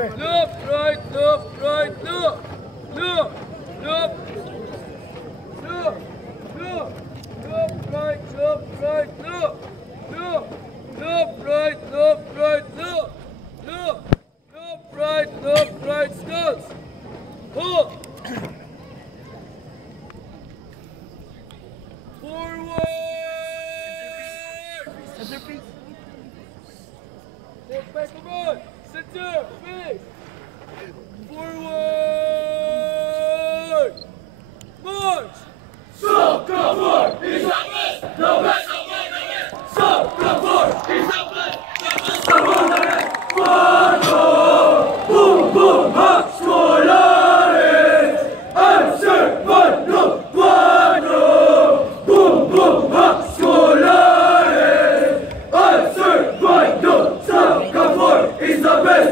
Loop, right, loop, right, loop. Loop, loop. Loop, loop. Loop, right, loop, right, loop. Loop, loop, right, loop, right, loop. Loop, loop, right, loop, right, skulls. Pull. Forward. Centerpiece. Step back, come on. Center, face. Forward. March. Soccer is the best, the best of all the rest. Soccer is the best, the best of all the rest. Cuatro, boom boom hot scolares. Answer cuatro, cuatro, boom boom hot scolares. Answer cuatro, soccer is the best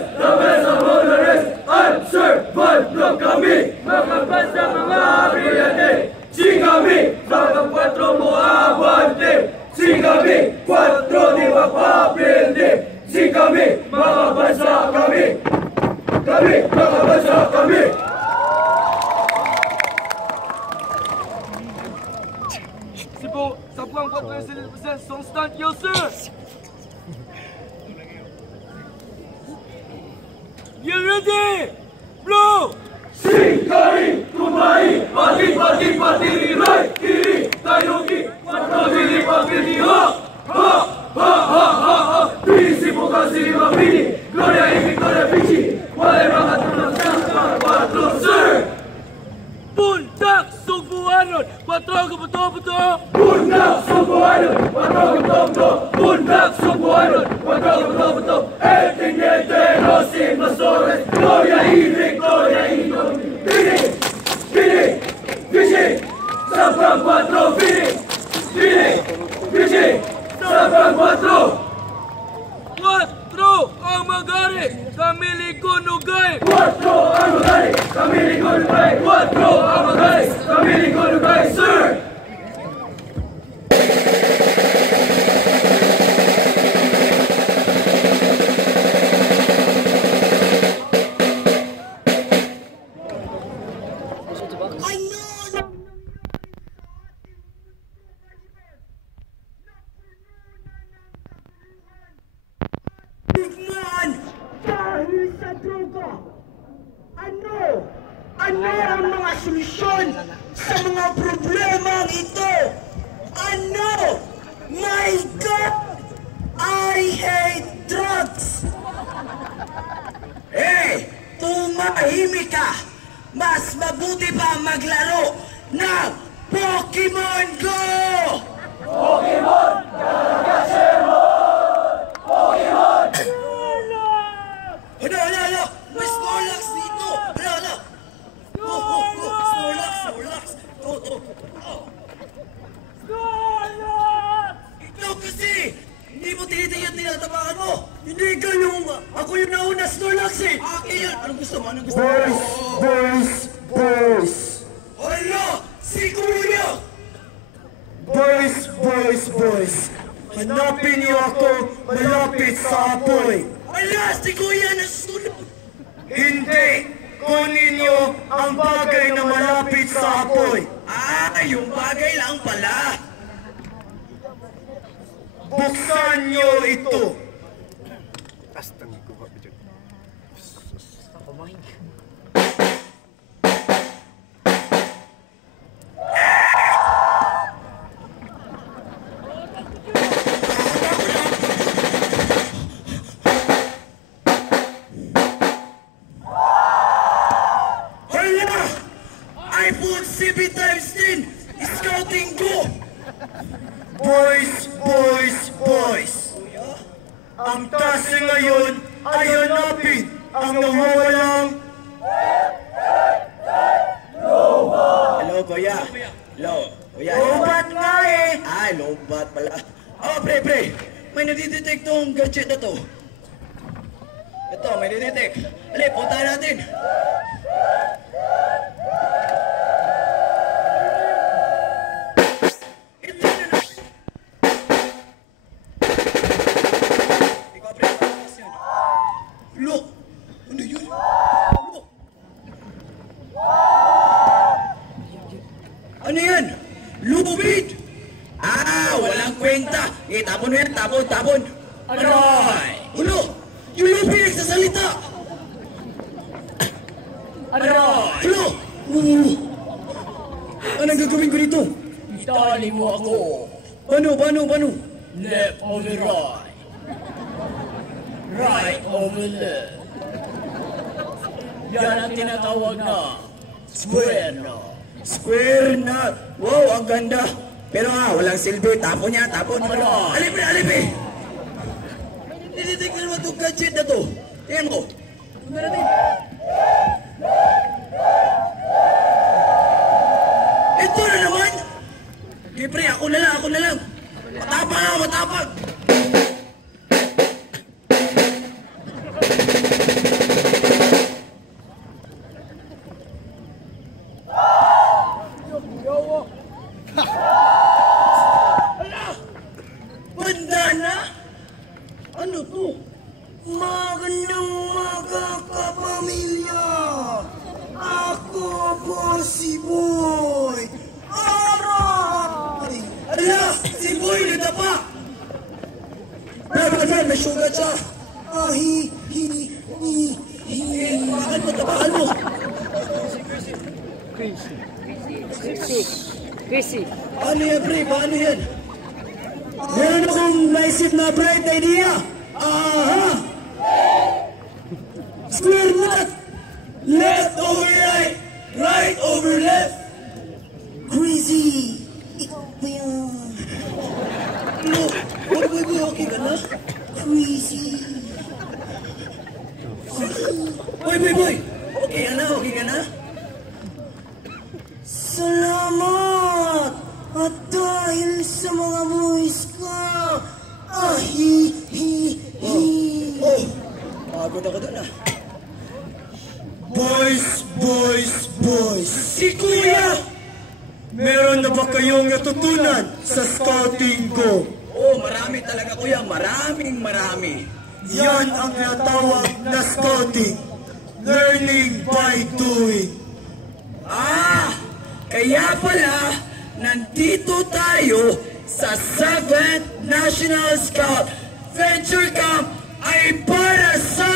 of all the rest. Answer cuatro, kami makapasa mga brillante. Si kami, mga 4 mo aguante. Si kami, 4 di mapapildi. Si kami, mga bansa kami. Kami, mga bansa kami. C'est bon, ça prend encore 13 son stand, yo sir. You ready? Blow! Singkari, kumai, pati, right, kiri, tayogi, quattro dili papini, ha, ha, ha, ha, ha, ha, principo casi bambini, gloria e vittoria vici, quale mga tunang sangka, quattro, sir! Puntak Sugbuanon! 4 kebetul-betul! Pundak sumbuanon, quattro betul-betul, pundak sumbuanon, quattro betul-betul, el teniente los invasores, gloria y victoria y Vini, Vini, Vici, San Quattro, Vini, Vini, Vici, San Quattro. 4 ang magari! Kami likunugay! 4 ang magari, kami likunugay. 4 ang magari, kami likunugay, sir! Dahil sa droga. Ano ang mga solusyon sa mga problemang ito? Ano? My God! I hate drugs! Hey! Tumahimik ka! Mas mabuti pa maglaro ng Pokemon Go! Pokemon, Pokemon! Hala! May Snorlax dito! Hala! Go! Snorlax! Go! Ikaw kasi! Hindi mo tinatapakan mo! Hindi ikaw yung... Ako yung nauna Snorlax eh! Akin yun! Anong gusto mo? Boys! Hala! Si Kuya! Boys! Hanapin niyo ako malapit sa apoy! Hala! Si Kuya nasusunod! Hindi! Kunin niyo ang bagay na malapit sa apoy! Yung bagay lang pala! Buksan niyo ito! iPhone 7 times 10! Scouting Go! Boys! Ang task ngayon ay hanapin ang nawawalang... Hello, Kuya. Hello, Kuya. Lobat nga eh! Ay, lobat pala. Oh, pre. May nadidetect tong gadget na to. Ito, may nadidetect. Ali, punta natin. Ito na. Ikaw, pre. Look! Ano yun? Aray! Ulo! Yung lupi nagsasalita! Aray! Ulo! Anong gagawin ko dito? Itali mo ako. Paano? Left over right. Right over left. Yan ang tinatawag na square knot. Square knot! Wow, ang ganda! Pero walang silbi. Tapon niya. Aray! Alipi! Nididetect na naman itong gadget na to. Tingnan mo. Ito na naman! Okay, pre, ako na lang. Matapang! Bandana? Ano to? Magandang umaga, kapamilya! Ako po si Boy! Aray! Ala! Si Boy nadapa! Brad, may sugat siya! Bakit matapakan mo? Chrissy. Paano yan, pre? Paano yan? Meron akong naisip na bright idea! Aha! Square knot! Left over right! Right over left! Crazy! Ikaw ba yan? Ano? Boy, okay ka na? Crazy! Boy! Okay ka na? Salamat! At dahil sa mga boys ka, Oh! Pagod ako doon Boys! Si Kuya! Meron na ba kayong natutunan sa scouting ko? Oh, marami talaga, Kuya. Marami. Yan ang tinatawag na scouting. Learning by doing. Kaya pala, nandito tayo sa 7th National Scout Venture Camp ay para sa...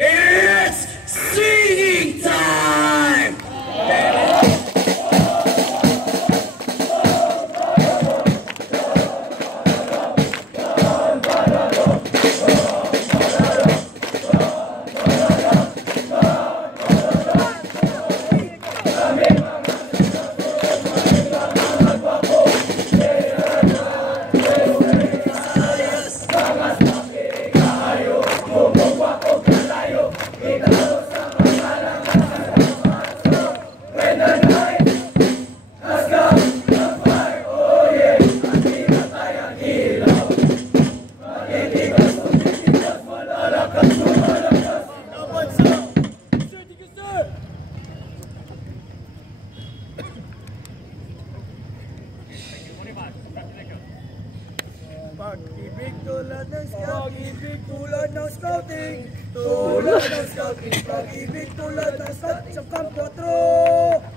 It's singing time! Pag-ibig tulad ng scouting. Pag-ibig tulad ng scouting. Pag-ibig tulad ng scouting. Sa Camp 4.